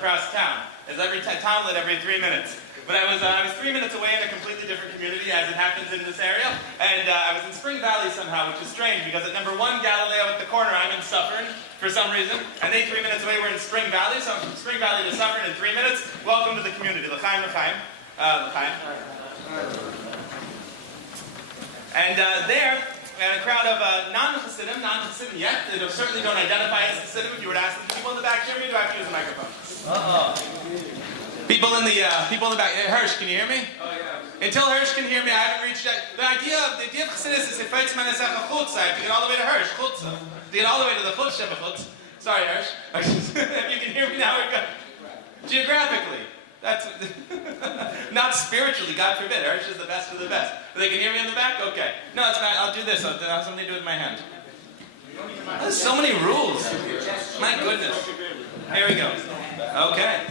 across town. As every townlet every 3 minutes. But I was 3 minutes away in a completely different community, as it happens in this area, and I was in Spring Valley somehow, which is strange because at number 1 Galileo at the corner, I'm in Suffern for some reason, and they 3 minutes away were in Spring Valley, so I'm from Spring Valley to Suffern in 3 minutes. Welcome to the community, l'chaim, l'chaim, l'chaim. And there, we had a crowd of non-Hasidim yet. They certainly don't identify as Hasidim. If you were to ask the people in the back, hear me, do I have to use a microphone? People in the back. Hirsch, can you hear me? Oh yeah. Until Hirsch can hear me, I haven't reached that. The idea of Chassidus is if it's Manesach Chutz, I have to get all the way to Hirsch, Chutz. To get all the way to the Chutz, Chutz. Sorry, Hirsch. If you can hear me now, we're good. Geographically. That's not spiritually, God forbid. Hirsch is the best of the best. But they can hear me in the back? Okay. No, it's not. I'll do this. I'll have something to do with my hand. There's so many rules. My goodness. Here we go. Okay.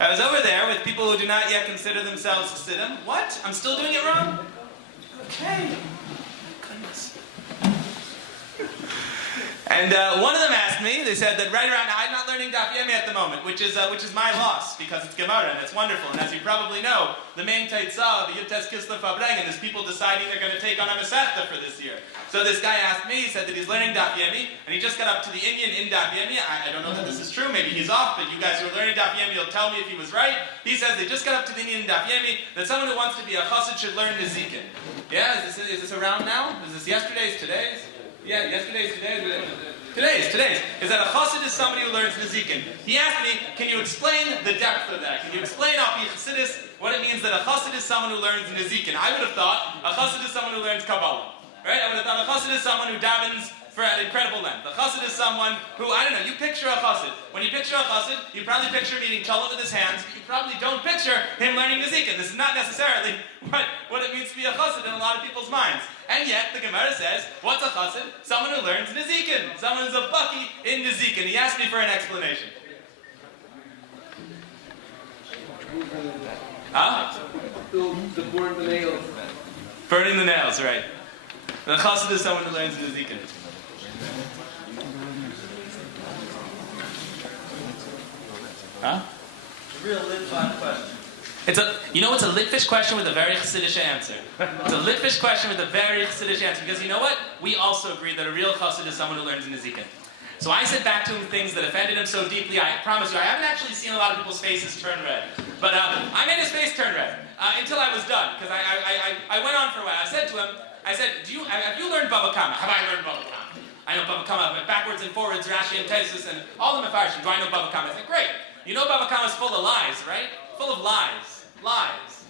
I was over there with people who do not yet consider themselves Chassidim. What? I'm still doing it wrong? Okay. Goodness. And one of them asked me, they said that right around now, I'm not learning Daf Yomi at the moment, which is my loss, because it's Gemara, and it's wonderful. And as you probably know, the main Teitzah, the Yud Kislev Farbrengen, is people deciding they're going to take on a Masechta for this year. So this guy asked me, he said that he's learning Daf Yomi, and he just got up to the Inyan in Daf Yomi. I don't know that this is true, maybe he's off, but you guys who are learning Daf Yomi will tell me if he was right. He says they just got up to the Inyan in Daf Yomi, that someone who wants to be a chassid should learn Nezikin. Yeah, is this around now? Is this yesterday's, today's? Yeah, yesterday's, today's. Today's. Is that a chassid is somebody who learns Nezikin. He asked me, can you explain the depth of that? Can you explain Al Pi Chassidus what it means that a chassid is someone who learns Nezikin? I would have thought a chassid is someone who learns Kabbalah. Right? I would have thought a chassid is someone who davens for an incredible length. A chassid is someone who, I don't know, you picture a chassid. When you picture a chassid, you probably picture him eating challah with his hands. You probably don't picture him learning Nezikin. This is not necessarily what it means to be a chassid in a lot of people's minds. And yet, the Gemara says, what's a chassid? Someone who learns Nezikin. Someone who's a bucky in Nezikin. He asked me for an explanation. Huh? To burn the nails. Burning the nails, right. The chassid is someone who learns Nezikin. Huh? Real Litvan question. It's a litfish question with a very chassidish answer. It's a litfish question with a very chassidish answer, because you know what? We also agree that a real chassid is someone who learns Nezikin. So I said back to him things that offended him so deeply, I promise you, I haven't actually seen a lot of people's faces turn red. But I made his face turn red until I was done, because I went on for a while. I said to him, have you learned Bava Kama? Have I learned Bava Kama? I know Bava Kama, backwards and forwards, Rashi and Tesis, and all the Mefarshim. Do I know Bava Kama? I said, great. You know Bava Kama is full of lies, right? Full of lies. Lies,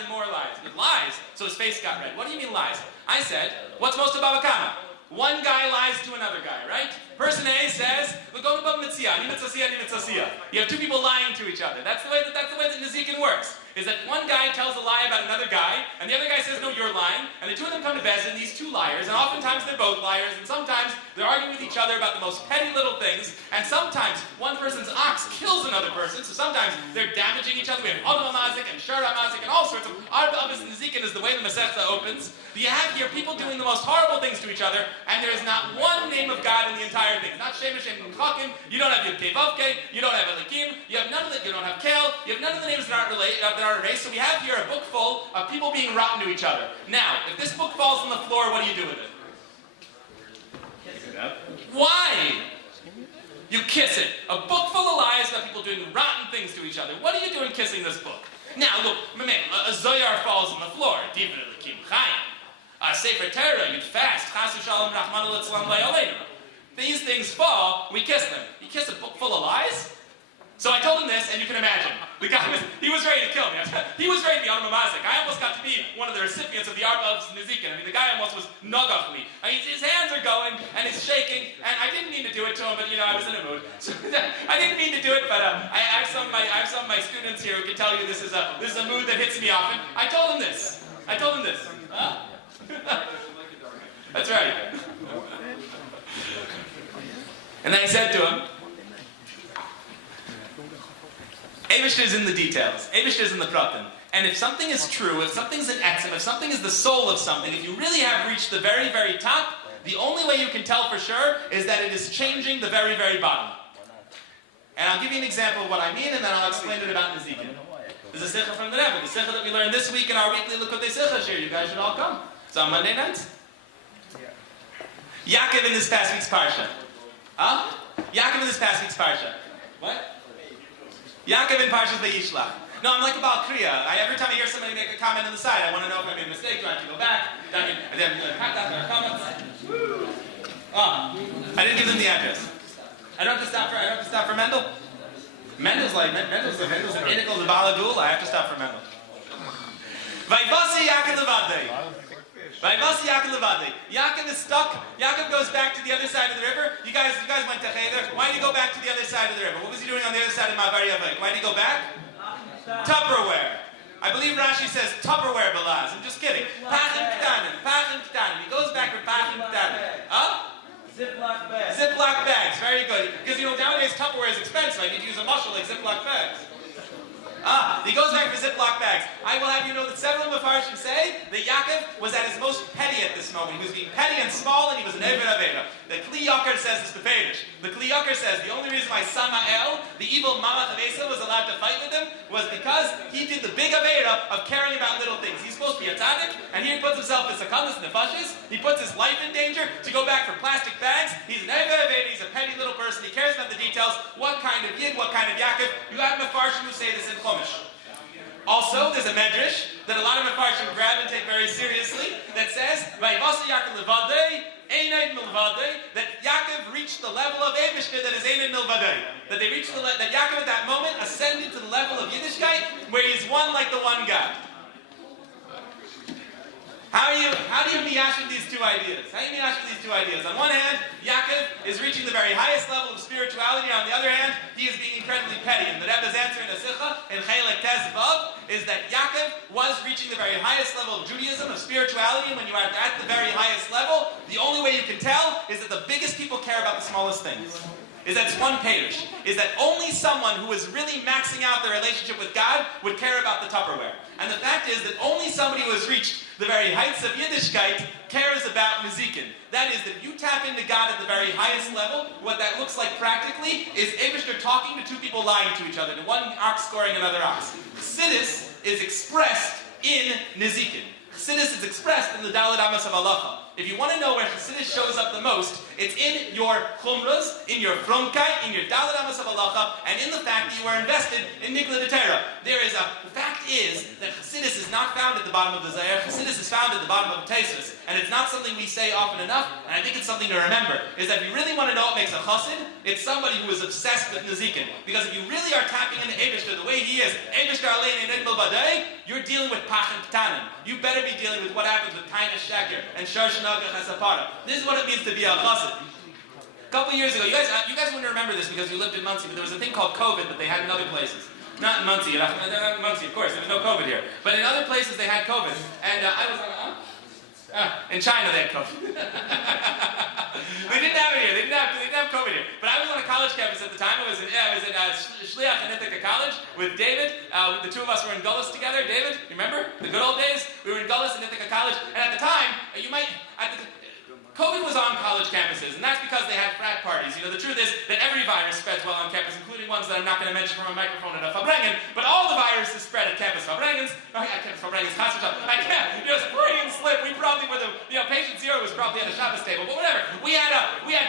and more lies. But lies, so his face got red. What do you mean lies? I said, what's most of Bava Kama? One guy lies to another guy, right? Person A says, you have two people lying to each other. That's the way that Nezikin works. Is that one guy tells a lie about another guy, and the other guy says, no, you're lying, and the two of them come to Bezdin, these two liars, and oftentimes they're both liars, and sometimes they're arguing with each other about the most petty little things, and sometimes one person's ox kills another person, so sometimes they're damaging each other. We have Adam Mazik and Shara Mazik and all sorts of Arba Abbas and Nezikin is the way the Masechta opens. You have here people doing the most horrible things to each other, and there is not one name of God in the entire thing. Not Shem Hashem Chakim, you don't have Yud Kei Vavke, you don't have Elikim, you have none of you don't have Kel, you have none of the names that aren't erased. So we have here a book full of people being rotten to each other. Now, if this book falls on the floor, what do you do with it? Kiss it up. Why? You kiss it. A book full of lies about people doing rotten things to each other. What are you doing kissing this book? Now, look, a Zoyar falls on the floor. A Sefer Torah, you'd fast. These things fall, we kiss them. You kiss a book full of lies? So I told him this, and you can imagine. The guy he was ready to kill me. He was ready to be Adam Mazik. I almost got to be one of the recipients of the Arba of Nezikin. I mean, the guy almost was nogach me. I mean, his hands are going, and he's shaking, and I didn't mean to do it to him, but, I was in a mood. So, I didn't mean to do it, but I have some of my students here who can tell you this is a mood that hits me often. I told him this. Huh? That's right. And then I said to him, Eivishter is in the details. Eivishter is in the pratim. And if something is true, if something's an etzem, if something is the soul of something, if you really have reached the very, very top, the only way you can tell for sure is that it is changing the very, very bottom. And I'll give you an example of what I mean, and then I'll explain it about Nezikin. There's a Sikha from the Rebbe. The Sikha that we learned this week in our weekly Likutei Sikha shir. You guys should all come. It's on Monday nights. Yaakov in this past week's Parsha. Huh? Yaakov in this past week's Parsha. What? Yaakov in Parsha's Vayishlach. No, I'm like a Baal Kriya. Every time I hear somebody make a comment on the side, I want to know if I made a mistake. Do I have to go back? I didn't give them the address. I don't have to stop for Mendel. Mendel's an integral to Balagul. I have to stop for Mendel. Vayvasi Yaakov levadei. Vayvasi Yaakov levadei. Yaakov is stuck. Yaakov goes back to the other side of the river. You guys went to Cheder. Why did he go back to the other side of the river? What was he doing on the other side of Ma'var Yavik? Why did he go back? Tupperware. I believe Rashi says Tupperware Balaz. I'm just kidding. Pachim Ktanim. He goes back for Pachim Ktanim. Huh? Ziploc bags. Ziploc bags. Very good. Because nowadays Tupperware is expensive. I need to use a muscle like Ziploc bags. He goes back for Ziploc bags. I will have you know that several Mefarshim say that Yaakov was at his most petty at this moment. He was being petty and small, and he was an Eved Aveda. The Kli Yakar says this beferish. The Kli Yakar says the only reason why Samael, the evil Malach of Esav, was allowed to fight with him was because he did the big Aveda of caring about little things. He's supposed to be a tzaddik, and here he puts himself in sakanas and nefashis. He puts his life in danger to go back for plastic bags. He's an Eved Aveda. He's a petty little person. He cares about the details. What kind of Yid? What kind of Yaakov? You have Mefarshim who say this in Chumash. Also, there's a medrash that a lot of Mefarshim grab and take very seriously that says, "Vayvasi Yaakov levadei, einay milvadei," that Yaakov reached the level of Eibishter that is einay milvadei. That that Yaakov at that moment ascended to the level of Yiddishkeit where he's one like the one God. How do you miyashin these two ideas? On one hand, Yaakov is reaching the very highest level of spirituality. On the other hand, he is being incredibly petty. And the Rebbe's answer in the Sikha, in Chelek Tez Vav, is that Yaakov was reaching the very highest level of Judaism, of spirituality. And when you are at the very highest level, the only way you can tell is that the biggest people care about the smallest things. Is that it's one peirush. Is that only someone who is really maxing out their relationship with God would care about the Tupperware. And the fact is that only somebody who has reached the very heights of Yiddishkeit cares about Nezikin. That is, that you tap into God at the very highest level, what that looks like practically is Eibishter talking to two people lying to each other, to one ox scoring another ox. Chassidus is expressed in Nezikin. Chassidus is expressed in the Daled Amos of Halacha. If you want to know where Chassidus shows up the most, it's in your chumras, in your frumkai, in your Daled Amos of Halacha, and in the fact that you are invested in Mikla de Torah. The fact is that Chassidus is not found at the bottom of the Zayar. Chassidus is found at the bottom of Tesis, and it's not something we say often enough, and I think it's something to remember, is that if you really want to know what makes a chassid, it's somebody who is obsessed with Nezikin. Because if you really are tapping into Eibishter the way he is, Eibishter Alein Ein Milvadei, you're dealing with Pachim Ktanim. You better be dealing with what happens with Taina Sheker and Sharshanagah Chesapara. This is what it means to be a chassid. A couple years ago, you guys wouldn't remember this because you lived in Muncie, but there was a thing called COVID that they had in other places. Not in Muncie, not in Muncie, of course, there was no COVID here. But in other places they had COVID. And I was in China they had COVID. They didn't have it here, they didn't have COVID here. But I was on a college campus at the time. I was in Shliach in Ithaca College with David. The two of us were in Gullus together. David, you remember? The good old days? We were in Gullus in Ithaca College. And at the time, COVID was on college campuses, and that's because they had frat parties. The truth is that every virus spreads well on campus, including ones that I'm not going to mention from a microphone at a Farbrengen, but all the viruses spread at campus Farbrengens. I can't. Freudian slip. We probably were patient zero was probably at a Shabbos table, but whatever. We had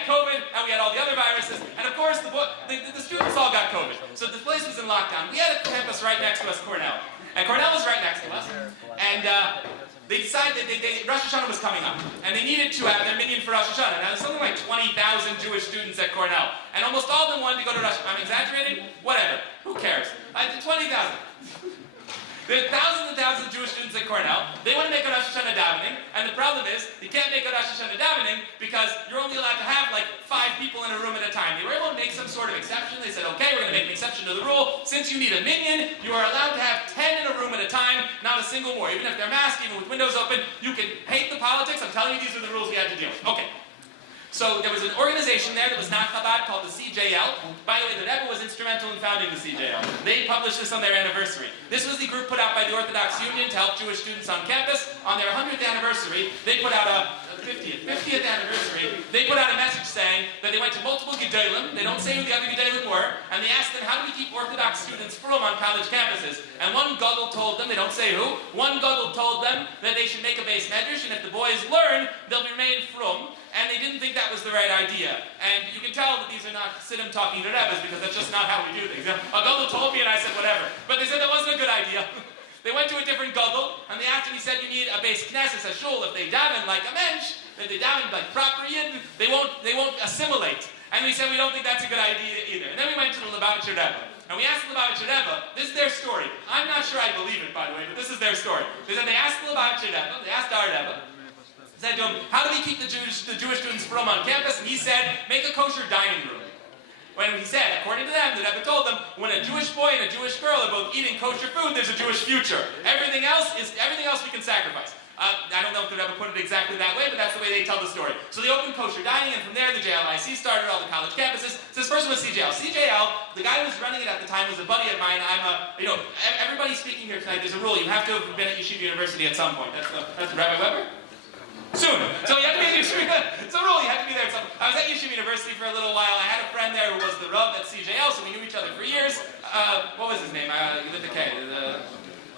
COVID, and we had all the other viruses, and of course the students all got COVID. So the place was in lockdown. We had a campus right next to us, Cornell, and Cornell was right next to us, and they decided that Rosh Hashanah was coming up, and they needed to have their minyan for Rosh Hashanah. Now, there's something like 20,000 Jewish students at Cornell, and almost all of them wanted to go to Rosh Hashanah. I'm exaggerating? Whatever. Who cares? 20,000. There's thousands and thousands of Jewish students at Cornell. They want to make a Rosh Hashanah davening, and the problem is, you can't make a Rosh Hashanah davening because you're only allowed to have like 5 people in a room at a time. They were able to make some sort of exception. They said, okay, we're going to make an exception to the rule. Since you need a minyan, you are allowed to have 10 in a room at a time, not a single more. Even if they're masked, even with windows open, you can hate the politics. I'm telling you, these are the rules we had to deal with. Okay. So there was an organization there that was not Chabad called the CJL. By the way, the Rebbe was instrumental in founding the CJL. They published this on their anniversary. This was the group put out by the Orthodox Union to help Jewish students on campus. On their 100th anniversary, they put out a 50th anniversary, they put out a message saying that they went to multiple Gedolim, they don't say who the other Gedolim were, and they asked them, how do we keep Orthodox students from on college campuses? And one Gadol told them, they don't say who, one Gadol told them that they should make a base medrash, and if the boys learn, they'll remain from, and they didn't think that was the right idea. And you can tell that these are not Chassidim talking to Rebbes, because that's just not how we do things. A Gadol told me and I said whatever, but they said that wasn't a good idea. They went to a different Gadol, and they asked him, he said, you need a base knesses, a shul. If they daven like a mensch, if they daven like proper yid, they won't assimilate. And we said, we don't think that's a good idea either. And then we went to the Lubavitcher Rebbe. And we asked the Lubavitcher Rebbe, this is their story. I'm not sure I believe it, by the way, but this is their story. They said they asked the Lubavitcher Rebbe, they asked our Rebbe, said to him, how do we keep the Jewish students from on campus? And he said, make a kosher dining room. When he said, according to them, the Rebbe told them, when a Jewish boy and a Jewish girl are both eating kosher food, there's a Jewish future. Everything else we can sacrifice. I don't know if the Rebbe put it exactly that way, but that's the way they tell the story. So they opened kosher dining, and from there the JLIC started, all the college campuses. So this person was CJL. CJL, the guy who was running it at the time was a buddy of mine. Everybody speaking here tonight, there's a rule. You have to have been at Yeshiva University at some point. That's Rabbi Weber? Soon. So you have to be at Yeshiva. It's a rule. You have to be there at some point. I was at Yeshiva University for a little while. I had a friend there who was the Rav at CJL, so we knew each other for years. What was his name? With the K.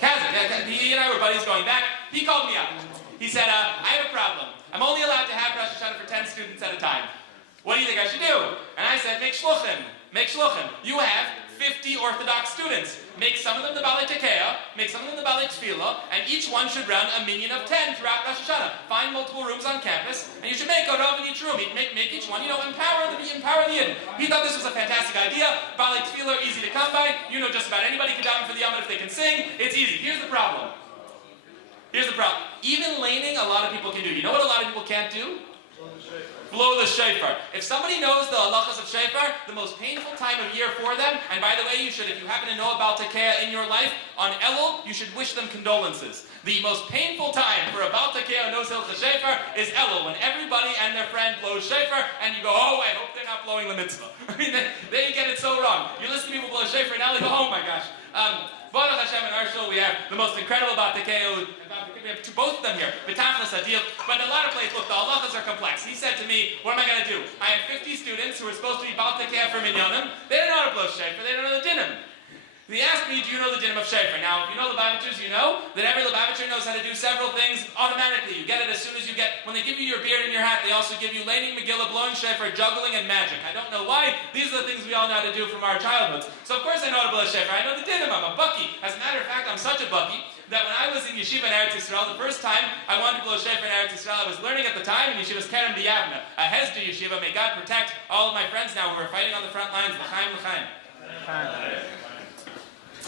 Kazakh. He and I were buddies going back. He called me up. He said, I have a problem. I'm only allowed to have Rosh Hashanah for 10 students at a time. What do you think I should do? And I said, make shluchim. Make shluchim. You have 50 Orthodox students. Make some of them the Balei Tekeah, make some of them the Balei Tefillah, and each one should run a minyan of 10 throughout Rosh Hashanah. Find multiple rooms on campus, and you should make a Rav in each room. Make each one, empower the Yidden. He thought this was a fantastic idea. Balei Tefillah are easy to come by. Just about anybody can daven for the Yom if they can sing. It's easy. Here's the problem. Even laning, a lot of people can do. You know what a lot of people can't do? Blow the shofar. If somebody knows the halachas of shofar, the most painful time of year for them, and by the way, you should, if you happen to know about Tekeah in your life, on Elul, you should wish them condolences. The most painful time for a Baal Tekeah who knows hilchas shofar is Elul, when everybody and their friend blows shofar, and you go, oh, I hope they're not blowing the mitzvah. They get it so wrong. You listen to people blow shofar and Elul, you go, oh my gosh. Baruch Hashem, in our show we have the most incredible Baal Tekeah. We have both of them here. B'tachlis Adil. But in a lot of places, look, the halachas are complex. He said to me, what am I going to do? I have 50 students who are supposed to be Baal Tekeah for minyanim. They don't know how to blow shofar. They don't know the dinim. He asked me, do you know the dinim of shofar? Now, if you know Lubavitchers, you know that every Lubavitcher knows how to do several things automatically. You get it as soon as you when they give you your beard and your hat, they also give you laning Megillah, blowing shofar, juggling, and magic. I don't know why. These are the things we all know how to do from our childhoods. So, of course, I know how to blow shofar. I know the dinim. I'm a bucky. As a matter of fact, I'm such a bucky that when I was in Yeshiva in Eretz Yisrael, the first time I wanted to blow shofar in Eretz Yisrael, I was learning at the time in Yeshiva's Kerem B'Yavna, a Hesder Yeshiva. May God protect all of my friends now who are fighting on the front lines. L'chaim, l'chaim.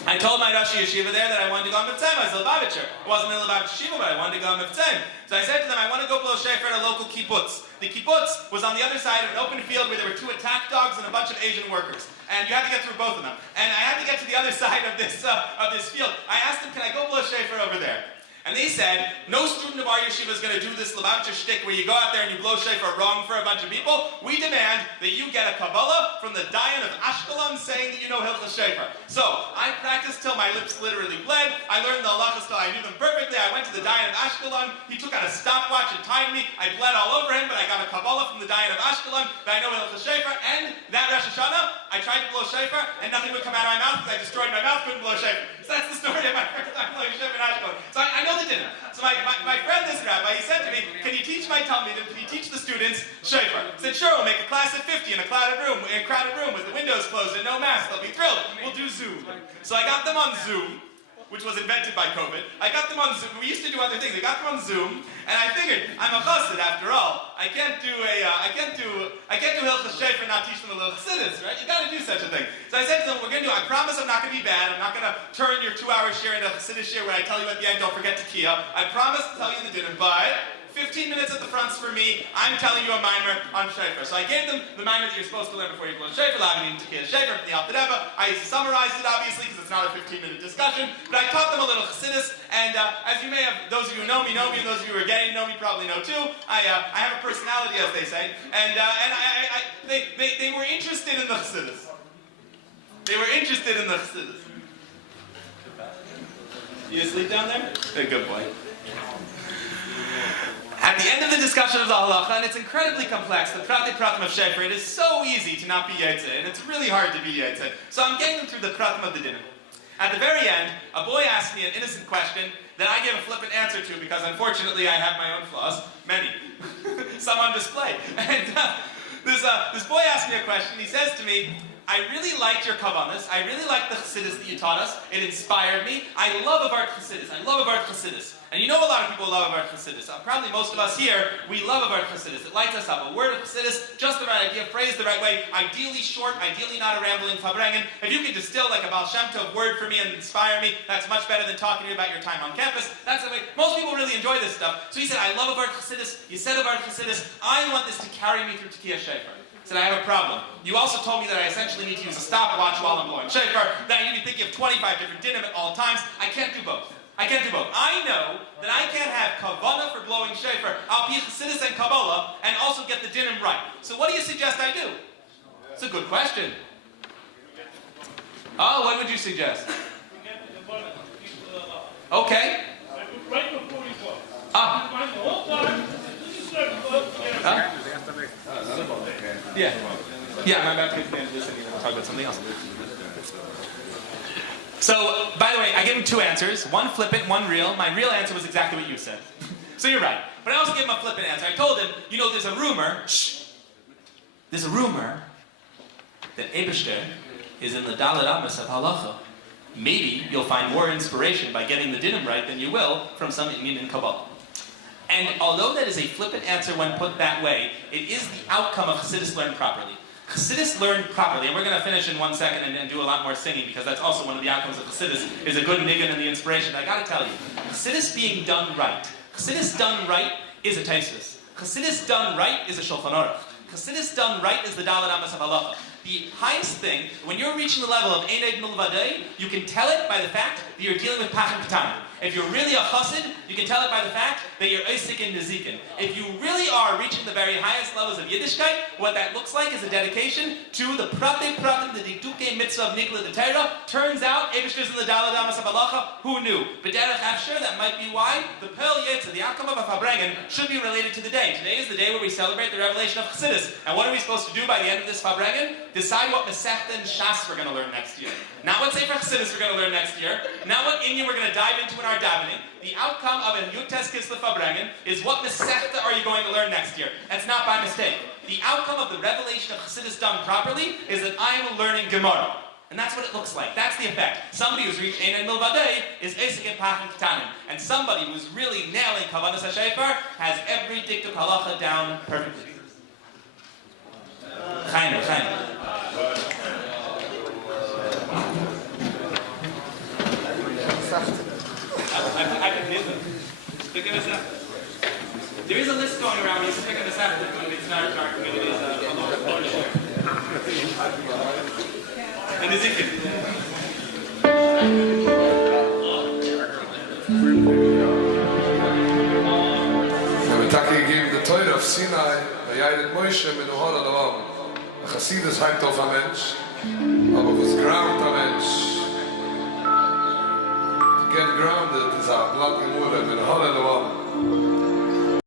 I told my Rosh Yeshiva there that I wanted to go on Mivtzem. I was a Lubavitcher. It wasn't in Lubavitcher Yeshiva, but I wanted to go on Mivtzem. So I said to them, I want to go blow shofar at a local kibbutz. The kibbutz was on the other side of an open field where there were 2 attack dogs and a bunch of Asian workers. And you had to get through both of them. And I had to get to the other side of this field. I asked them, can I go blow shofar over there? And they said, no student of our yeshiva is going to do this Lubavitcher shtick where you go out there and you blow shofar wrong for a bunch of people. We demand that you get a Kabbalah from the Dayan of Ashkelon saying that you know hilchas shofar. So, I practiced till my lips literally bled. I learned the halachas till I knew them perfectly. I went to the Dayan of Ashkelon. He took out a stopwatch and timed me. I bled all over him, but I got a Kabbalah from the Dayan of Ashkelon that I know hilchas shofar. And that Rosh Hashanah, I tried to blow shofar, and nothing would come out of my mouth because I destroyed my mouth, couldn't blow shofar. So that's the story of my first time blowing shofar in Ashkelon. So I know the dinner. So my friend, this rabbi, he said to me, can you teach my Talmidim, can you teach the students shofar? I said, sure, we'll make a class of 50 in a crowded room with the windows closed and no mask. They'll be thrilled. We'll do Zoom. So I got them on Zoom, which was invented by COVID. I got them on Zoom. We used to do other things. I got them on Zoom, and I figured, I'm a chassid after all. I can't do hilchas shofar and not teach them a little chassidus, right? You got to do such a thing. So I said to them, we're going to do. I promise I'm not going to be bad. I'm not going to turn your 2-hour share into a chassidus share where I tell you at the end, don't forget to Kia. I promise to tell you the dinner, but 15 minutes at the front's for me. I'm telling you a mimer on shofar. So I gave them the mimer that you're supposed to learn before you blow shofar, Lavin Tekiah shofar from the Alter Rebbe. I summarize it obviously because it's not a 15-minute discussion, but I taught them a little chassidus. And as you may have, those of you who know me, and those of you who are getting to know me probably know too. I have a personality, as they say, and they were interested in the chassidus. They were interested in the chassidus. You asleep down there? Hey, good boy. At the end of the discussion of the halacha, and it's incredibly complex, the pratim of shefer, it is so easy to not be yetze, and it's really hard to be yetze. So I'm getting through the pratim of the dinner. At the very end, a boy asked me an innocent question that I gave a flippant answer to because unfortunately I have my own flaws, many, some on display. And this boy asked me a question. He says to me, I really liked your kavanas. I really liked the chassidus that you taught us. It inspired me. I love Avart chassidus. I love Avart chassidus. And you know a lot of people love Avart chassidus. Probably most of us here, we love Avart chassidus. It lights us up. A word of chassidus, just the right idea, phrased the right way, ideally short, ideally not a rambling Farbrengen. If you could distill like a Baal Shem Tov word for me and inspire me, that's much better than talking to me about your time on campus. That's the way, most people really enjoy this stuff. So he said, I love Avart chassidus. You said Avart chassidus. I want this to carry me through Tekiah Shefer. I said, I have a problem. You also told me that I essentially need to use a stopwatch while I'm blowing shofar, that I need to think of 25 different dinim at all times. I can't do both. I can't do both. I know that I can't have kavana for blowing shofar, al pi chassidus and kabbalah, and also get the dinim right. So what do you suggest I do? It's a good question. Oh, what would you suggest? Okay. Right before we go. Yeah. Yeah, my bad. We'll talk about something else. So, by the way, I gave him two answers. One flippant, one real. My real answer was exactly what you said. So you're right. But I also gave him a flippant answer. I told him, you know, there's a rumor, there's a rumor that Eibishter is in the Daled Amos of Halacha. Maybe you'll find more inspiration by getting the dinim right than you will from some Inyan in Kabbalah. And although that is a flippant answer when put that way, it is the outcome of Chassidus learned properly. Chassidus learned properly, and we're going to finish in 1 second and do a lot more singing because that's also one of the outcomes of Chassidus, is a good niggin and the inspiration. I got to tell you, Chassidus being done right, Chassidus done right is a Taisus. Chassidus done right is a Shulchan Aruch. Chassidus done right is the Daled Amos of Halacha. The highest thing, when you're reaching the level of Ein Eid Milvadei, you can tell it by the fact that you're dealing with Pachim Ketanim. If you're really a chassid, you can tell it by the fact that you're Oisik and Nezikin. If you really are reaching the very highest levels of Yiddishkeit, what that looks like is a dedication to the Pratim, the Dikduke Mitzvah of Nigla de Torah. Turns out, Eibishter's in the Daled Amos of Halacha. Who knew? But Derech Afshir, that might be why the Pearl Yitzah, the outcome of a Farbrengen, should be related to the day. Today is the day where we celebrate the revelation of Chassidus. And what are we supposed to do by the end of this Farbrengen? Decide what Masechta and Shas we're going to learn next year. Not what Sefer Chassidus we're going to learn next year. Not what Inyan we're going to dive into in our davening. The outcome of a Yutes Kislev Farbrengen is what Masechta are you going to learn next year. That's not by mistake. The outcome of the revelation of Chassidus done properly is that I am learning Gemara. And that's what it looks like. That's the effect. Somebody who's reached Ein Eid Milvadei is Esek and Pachim Ketanim. And somebody who's really nailing Kavanas HaShefer has every diktuk halacha down perfectly. Chaim, Chaim. I can hear them. Pick it up. There is a list going around. You can pick this up when it's not in our communities. And the zikr. We taki gave the Torah of Sinai, the Yaidet Moshe, mit Ohar Adavam. A Chassidus heimt auf a Mensch, aber was ground a Mensch. To get grounded is a blood gemurah, mit Ohar Adavam.